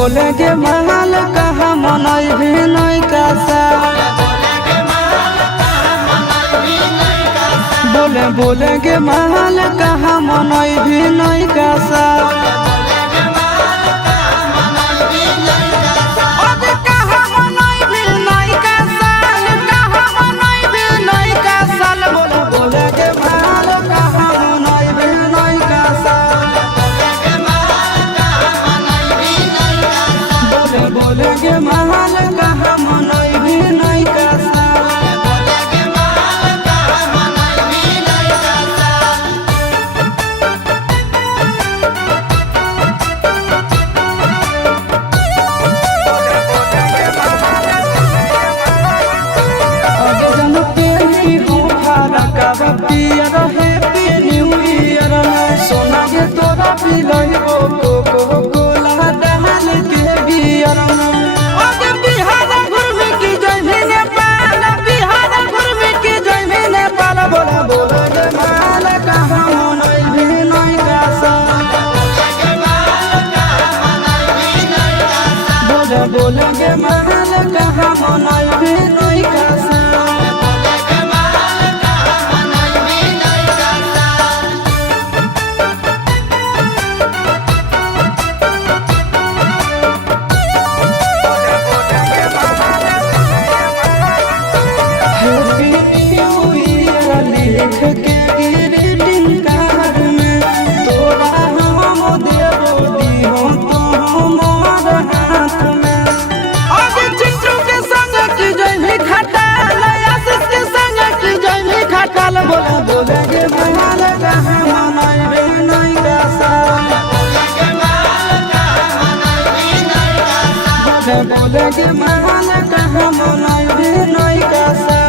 बोले के महल कहाँ मनई भी नहीं कासा बोले के महल कहाँ मनई भी नहीं कासा बोले के महल कहाँ मनई भी नहीं कासा पियर हैप्पी न्यू ईयर सोना के तोरा पिलई ओ कोला डाल के बियर ओके बिहार घुरवे की जइबे नेपाल बिहार घुरवे की जइबे नेपाल बोला बोले के महल कहाँ मनई भी नहीं कासा बोले के महल कहाँ मनई भी नहीं कासा लिख के ग्रीटिंग कार्ड में तोरा हम देबो दिहो तो हमार हाथ में आज चिट्टू के संग की जइबे खटाल आशीष के संग की जइबे खटाल बोले के महल कहाँ मनई भी नहीं कासा बोले के महल कहाँ मनई भी नहीं कासा।